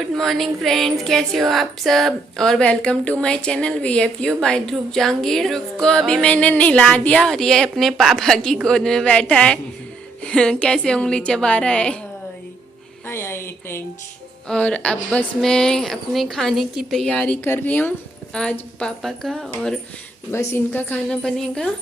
Good morning friends, कैसे हो आप सब। और welcome to my channel VFU by Dhruv Jahangir. Dhruv को अभी मैंने नहला दिया और ये अपने पापा की गोद में बैठा है। कैसे उंगली चबा रहा है। और अब बस मैं अपने खाने की तैयारी कर रही हूँ आज पापा का, और बस इनका खाना बनेगा।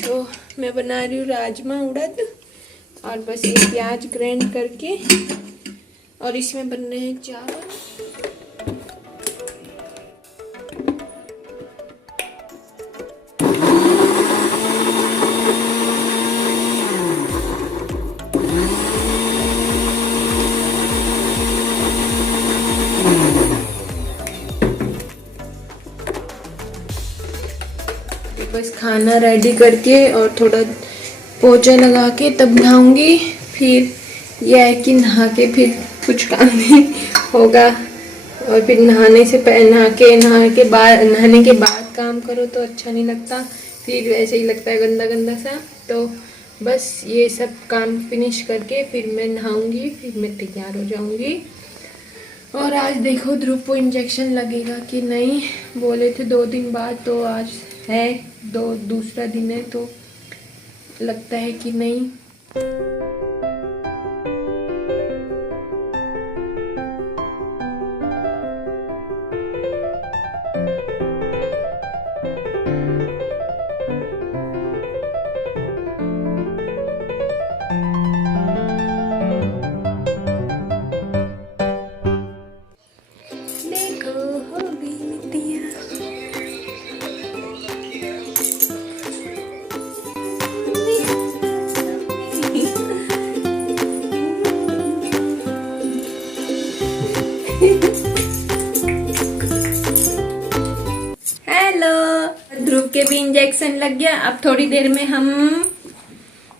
तो मैं बना रही हूँ राजमा उड़द, और बस ये प्याज ग्राइंड करके, और इसमें बन रहे हैं चावल। बस खाना रेडी करके और थोड़ा पोछा लगा के तब नहाऊंगी। फिर यह है कि नहा के फिर कुछ काम नहीं होगा, और फिर नहाने के बाद काम करो तो अच्छा नहीं लगता, फिर ऐसे ही लगता है गंदा गंदा सा। तो बस ये सब काम फिनिश करके फिर मैं नहाऊंगी, फिर मैं तैयार हो जाऊंगी। और आज देखो ध्रुव को इंजेक्शन लगेगा कि नहीं, बोले थे 2 दिन बाद, तो आज है दूसरा दिन है, तो लगता है कि नहीं। हेलो, ध्रुव के भी इंजेक्शन लग गया। अब थोड़ी देर में हम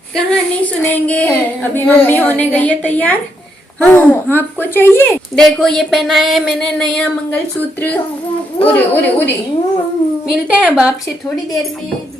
कहानी सुनेंगे। अभी मम्मी होने गई है तैयार। हाँ, आपको चाहिए? देखो ये पहनाया है मैंने नया मंगलसूत्र। उरे उरे उरे, मिलते हैं अब आपसे थोड़ी देर में।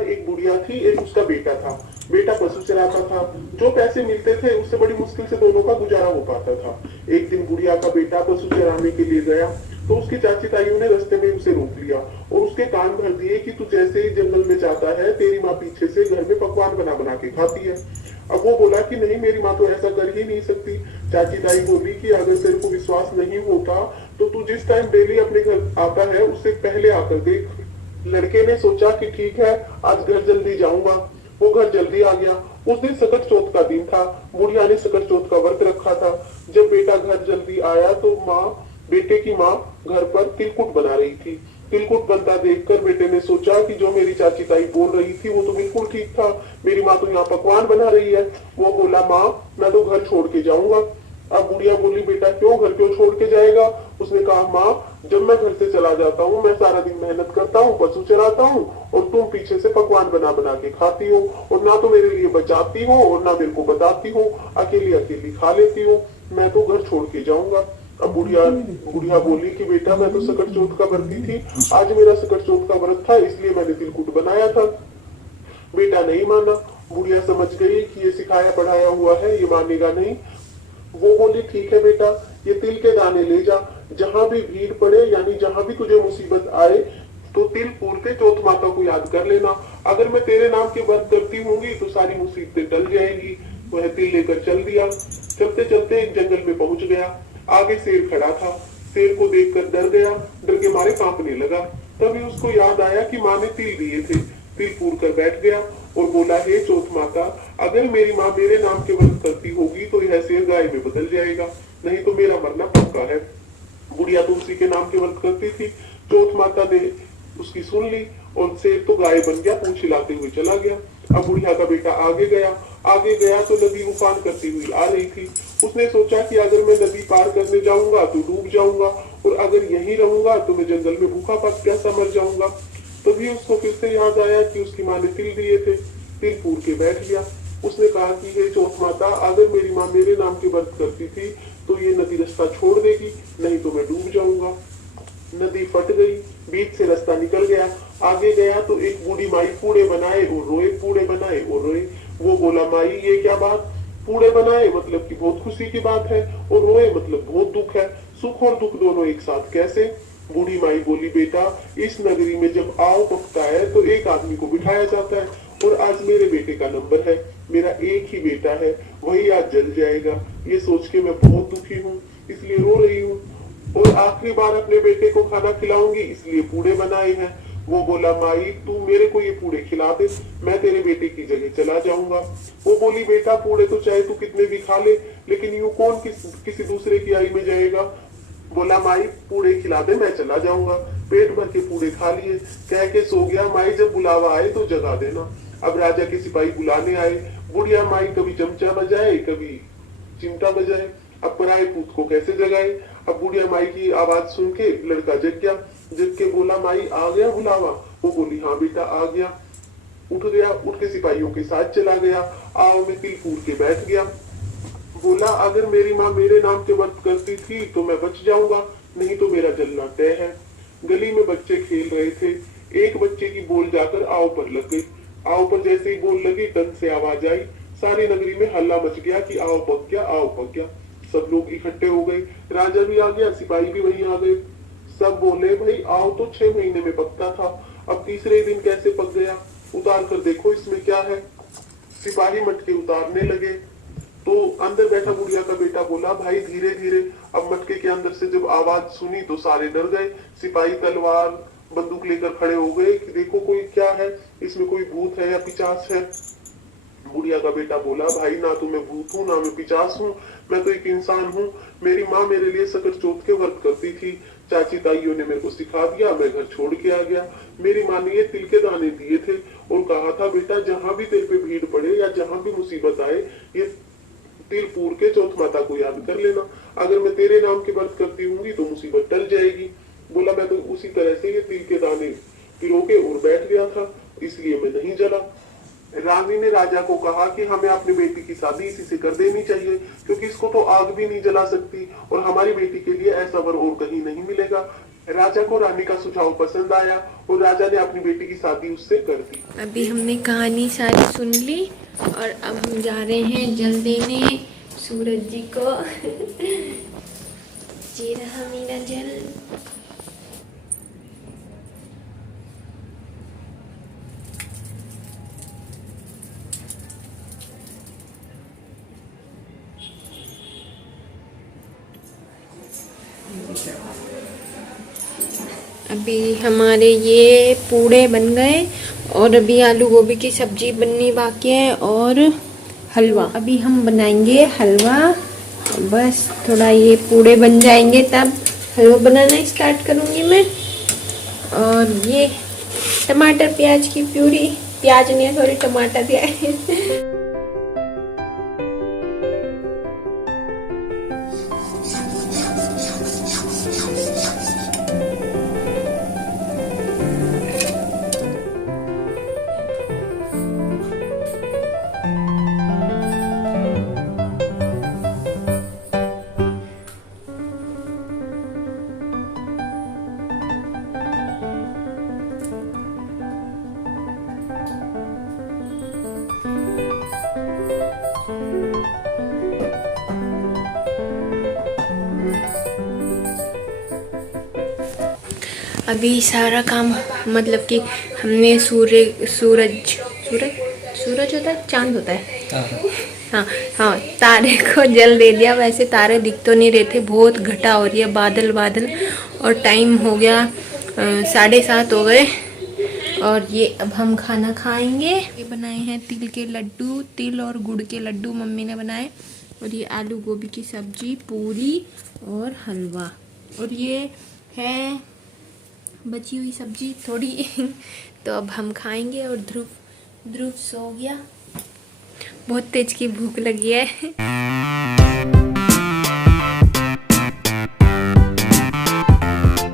एक बुढ़िया थी, एक उसका बेटा था। बेटा पशु चराता था। जो पैसे मिलते थे उससे बड़ी मुश्किल से दोनों का गुजारा हो पाता था। एक दिन बुढ़िया का बेटा पशु चराने के लिए गया तो उसकी चाची ताइयों ने रास्ते में उसे रोक लिया और उसके कान भर दिए कि तू जैसे ही जंगल में जाता है तेरी माँ पीछे से घर में पकवान बना बना के खाती है। अब वो बोला कि नहीं, मेरी माँ तो ऐसा कर ही नहीं सकती। चाची ताई बोली कि अगर तेरे को विश्वास नहीं होता तो तू जिस टाइम डेली अपने घर आता है उससे पहले आकर देख। लड़के ने सोचा कि ठीक है, आज घर जल्दी जाऊंगा। वो घर जल्दी आ गया। उस दिन सकट चौथ का दिन था। बुढ़िया ने सकट चौथ का व्रत रखा था। जब बेटा घर जल्दी आया तो बेटे की माँ घर पर तिलकुट बना रही थी। तिलकुट बनता देखकर बेटे ने सोचा कि जो मेरी चाची ताई बोल रही थी वो तो बिल्कुल ठीक था, मेरी माँ तो यहाँ पकवान बना रही है। वो बोला, माँ मैं तो घर छोड़ के जाऊंगा। अब बुढ़िया बोली, बेटा क्यों, घर क्यों छोड़ के जाएगा? उसने कहा, माँ जब मैं घर से चला जाता हूँ मैं सारा दिन मेहनत करता हूँ, पशु चराता हूँ, और तुम पीछे से पकवान बना बना के खाती हो, और ना तो मेरे लिए बचाती हो और ना मेरे को बताती हो, अकेली अकेली खा लेती हो। मैं तो घर छोड़ के जाऊंगा। अब बुढ़िया बोली कि बेटा मैं तो सकट चौथ का व्रती थी, आज मेरा सकट चौथ का व्रत था इसलिए मैंने तिलकुट बनाया था। बेटा नहीं माना। बुढ़िया समझ गई कि ये सिखाया पढ़ाया हुआ है, ये मानेगा नहीं। वो बोली, ठीक है बेटा, ये तिल के दाने ले जा, जहां भी भीड़ पड़े यानी जहां भी तुझे मुसीबत आए तो तिल पूरते चौथ माता को याद कर लेना। अगर मैं तेरे नाम के व्रत करती होंगी तो सारी मुसीबतें टल जाएंगी। वह तिल लेकर चल दिया। चलते चलते एक जंगल में पहुंच गया। आगे शेर खड़ा था। शेर को देखकर डर गया, डर के मारे कांपने लगा। तभी उसको याद आया कि माँ ने तिल दिए थे। तिल पूर कर बैठ गया और बोला, हे चौथ माता, अगर मेरी माँ मेरे नाम के व्रत करती होगी तो यह शेर गाय में बदल जाएगा, नहीं तो मेरा मरना पक्का है। बुढ़िया तुलसी के नाम के व्रत करती थी। चौथ माता ने उसकी सुन ली और शेर तो गाय बन गया, पूंछ हिलाते हुए चला गया। अब बुढ़िया का बेटा आगे गया तो नदी उफान करती हुई आ रही थी। उसने सोचा कि अगर मैं नदी पार करने जाऊंगा तो डूब जाऊंगा, और अगर यहीं रहूंगा तो मैं जंगल में भूखा प्यासा मर जाऊंगा। तभी उसको फिर से याद आया कि उसकी माँ ने तिल दिए थे। तिल पूर के बैठ गया। उसने कहा कि हे चौथ माता, अगर मेरी माँ मेरे नाम की व्रत करती थी तो ये नदी रास्ता छोड़ देगी, नहीं तो मैं डूब जाऊंगा। नदी फट गई, बीच से रास्ता निकल गया। आगे गया तो एक बूढ़ी माई पूड़े बनाए और रोए, पूड़े बनाए और रोए। वो बोला, माई ये क्या बात, पूड़े बनाए मतलब कि बहुत खुशी की बात है, और रोए मतलब बहुत दुख है। सुख और दुख दोनों एक साथ कैसे? बूढ़ी माई बोली, बेटा इस नगरी में जब आव पकता है तो एक आदमी को बिठाया जाता है, और आज मेरे बेटे का नंबर है, मेरा एक ही बेटा है, वही आज जल जाएगा। ये सोच के मैं बहुत दुखी हूँ, इसलिए रो रही हूँ, और आखिरी बार अपने बेटे को खाना खिलाऊंगी, इसलिए पूड़े बनाए हैं। वो बोला, माई तू मेरे को ये पूड़े खिला दे, मैं तेरे बेटे की जगह चला जाऊंगा। वो बोली, बेटा पूड़े तो चाहे तू कितने भी खा ले, लेकिन यूं कौन किसी दूसरे की आई में जाएगा। बोला, माई पूड़े खिला दे, मैं चला जाऊंगा। पेट भर के पूड़े खा लिए, कह के सो गया। माई जब बुलावा आए तो जगा देना। अब राजा के सिपाही बुलाने आए। बुढ़िया माई कभी चमचा बजाए, कभी चिमटा बजाए, अब पराए पूत को कैसे जगाए। अब बुढ़िया माई की आवाज सुन के लड़का जग गया। जग के बोला, माई आ गया बुलावा? वो बोली, हाँ बेटा आ गया। उठ गया, उठ के सिपाहियों के साथ चला गया। आव में तिल पूर के बैठ गया। बोला, अगर मेरी माँ मेरे नाम के व्रत करती थी तो मैं बच जाऊंगा, नहीं तो मेरा जलना तय है। गली में बच्चे खेल रहे थे। एक बच्चे की बोल जाकर आव पर लग गई। आव पर जैसे ही बोल लगी, टन से आवाज आई। सारी नगरी में हल्ला मच गया कि आव पक गया, आव पक गया। सब लोग इकट्ठे हो गए। राजा भी आ गया, सिपाही भी वहीं आ गए। सब बोले, भाई आव तो 6 महीने में पकता था, अब तीसरे दिन कैसे पक गया? उतार कर देखो इसमें क्या है। सिपाही मटके उतारने लगे तो अंदर बैठा बुढ़िया का बेटा बोला, भाई धीरे धीरे। अब मटके के अंदर से जब आवाज सुनी तो सारे डर गए। सिपाही तलवार बंदूक लेकर खड़े हो गए कि देखो कोई क्या है, इसमें कोई भूत है या पिचास है। बुढ़िया का बेटा बोला, भाई ना तो मैं भूत हूँ ना मैं पिचास हूँ, मैं तो एक इंसान हूँ। मेरी माँ मेरे लिए सकट चौथ के व्रत करती थी, चाची ताइयों ने मेरे को सिखा दिया, मैं घर छोड़ के आ गया। मेरी माँ ने ये तिल के दाने दिए थे और कहा था, बेटा जहां भी तेरे पे भीड़ पड़े या जहां भी मुसीबत आए, ये तिल पूर के चौथ माता को याद कर लेना। अगर मैं तेरे नाम की व्रत करती हूँ तो मुसीबत टल जाएगी। बोला, मैं तो उसी तरह से ये तिल के दाने पिरो के और बैठ गया था, इसलिए मैं नहीं जला। रानी ने राजा को कहा कि हमें अपनी बेटी की शादी इसी से कर देनी चाहिए, क्योंकि इसको तो आग भी नहीं जला सकती, और हमारी बेटी के लिए ऐसा वर और कहीं नहीं मिलेगा। राजा को रानी का सुझाव पसंद आया और राजा ने अपनी बेटी की शादी उससे कर दी। अभी हमने कहानी सारी सुन ली और अब हम जा रहे हैं जल देने सूरज जी को। ये रहा मेरा जल। अभी हमारे ये पूड़े बन गए और अभी आलू गोभी की सब्जी बननी बाकी है और हलवा। अभी हम बनाएंगे हलवा, बस थोड़ा ये पूड़े बन जाएंगे तब हलवा बनाना स्टार्ट करूँगी मैं। और ये टमाटर प्याज की प्यूरी, प्याज नहीं सॉरी टमाटर दिया है। अभी सारा काम मतलब कि हमने सूरज होता है, चांद होता है, हाँ तारे को जल दे दिया। वैसे तारे दिख तो नहीं रहे थे, बहुत घटा हो रही है, बादल बादल, और टाइम हो गया 7:30 हो गए। और ये अब हम खाना खाएंगे। ये बनाए हैं तिल के लड्डू, तिल और गुड़ के लड्डू मम्मी ने बनाए, और ये आलू गोभी की सब्जी, पूरी और हलवा, और ये है बची हुई सब्जी थोड़ी। तो अब हम खाएंगे। और ध्रुव सो गया, बहुत तेज की भूख लगी है।